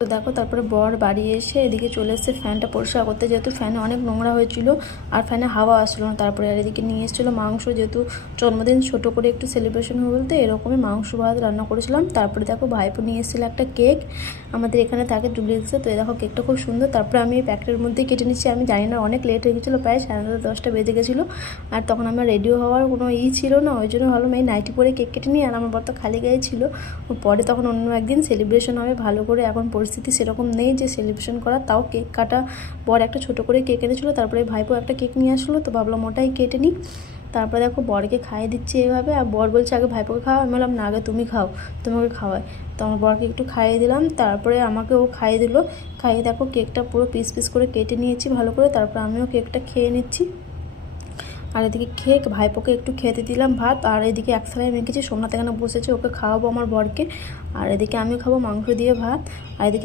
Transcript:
তো দেখো তারপরে বর বাড়ি এসে এদিকে চলে এসেছে ফ্যানটা পরিষ্কার করতে, যেহেতু ফ্যানে অনেক নোংরা হয়েছিল আর ফ্যানে হাওয়া আসলো না। তারপরে আর এদিকে নিয়ে এসেছিলো মাংস, যেহেতু জন্মদিন ছোটো করে একটু সেলিব্রেশন হবে বলতে এরকমই মাংস ভাত রান্না করেছিলাম। তারপরে দেখো ভাইপো নিয়ে এসেছিলো একটা কেক, আমাদের এখানে থাকে ডুপ্লেক্সে। তো দেখো কেকটা খুব সুন্দর। তারপরে আমি প্যাকেটের মধ্যে কেটে নিচ্ছি, আমি জানি না অনেক লেট হয়ে গেছিলো, প্রায় 9:30-10টা বেজে গেছিলো। আর তখন আমার রেডিও হওয়ার কোনো ছিল না, ওই জন্য ভাবলাম এই নাইটি পরে কেক কেটে নিই। আর আমার বর তো খালি গায়ে ছিল, পরে তখন অন্য একদিন সেলিব্রেশন হবে ভালো করে। এখন পরিস্থিতি সেরকম নেই যে সেলিব্রেশন করা, তাও কেক কাটা। বর একটা ছোটো করে কেক এনেছিলো, তারপরে ভাইপো একটা কেক নিয়ে আসলো, তো ভাবলাম ওটাই কেটে নিই। তারপরে দেখো বরকে খাইয়ে দিচ্ছে এভাবে, আর বর বলছে আগে ভাইপোকে খাওয়া। আমি বললাম না, আগে তুমি খাও, তোমাকে খাওয়ায়। তো আমার বরকে একটু খাইয়ে দিলাম, তারপরে আমাকে ও খাইয়ে দিল। খাইয়ে দেখো কেকটা পুরো পিস পিস করে কেটে নিয়েছি ভালো করে, তারপর আমিও কেকটা খেয়ে নিচ্ছি। আর এদিকে খেয়ে ভাইপোকে একটু খেতে দিলাম ভাত। আর এদিকে এক থালায় মেখেছি, সোমনাথ এখানে বসেছে, ওকে খাওয়াবো আমার বরকে। আর এদিকে আমিও খাবো মাংস দিয়ে ভাত। আর এদিকে